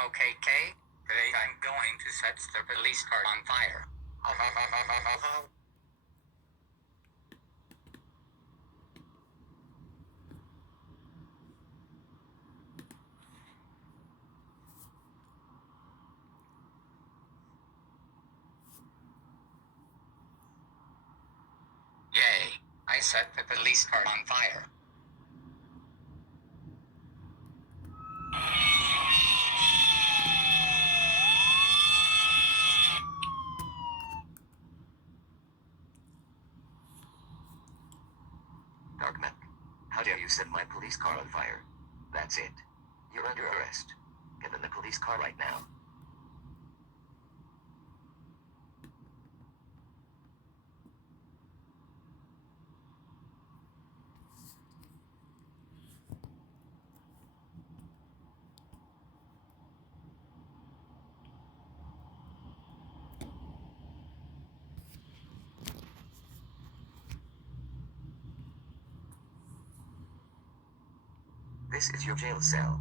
Mokk. Today I'm going to set the police car on fire. Yay! I set the police car on fire. Darkman, how dare you set my police car on fire? That's it. You're under arrest. Get in the police car right now. This is your jail cell.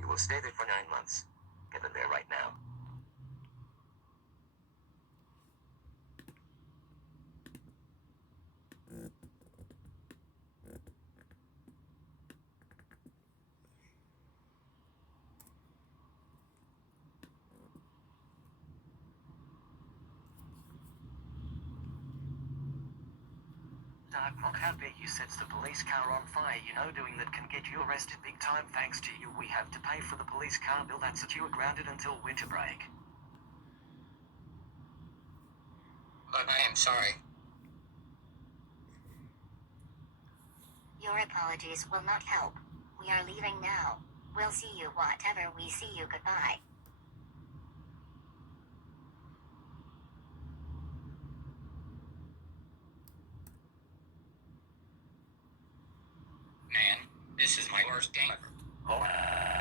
You will stay there for 9 months. Get in there right now. Mokk, how dare you set the police car on fire? You know, doing that can get you arrested big time. Thanks to you, we have to pay for the police car bill. That's it. You are grounded until winter break. But I am sorry. Your apologies will not help. We are leaving now. We'll see you whatever we see you. Goodbye. Man, this is my worst game ever. Oh.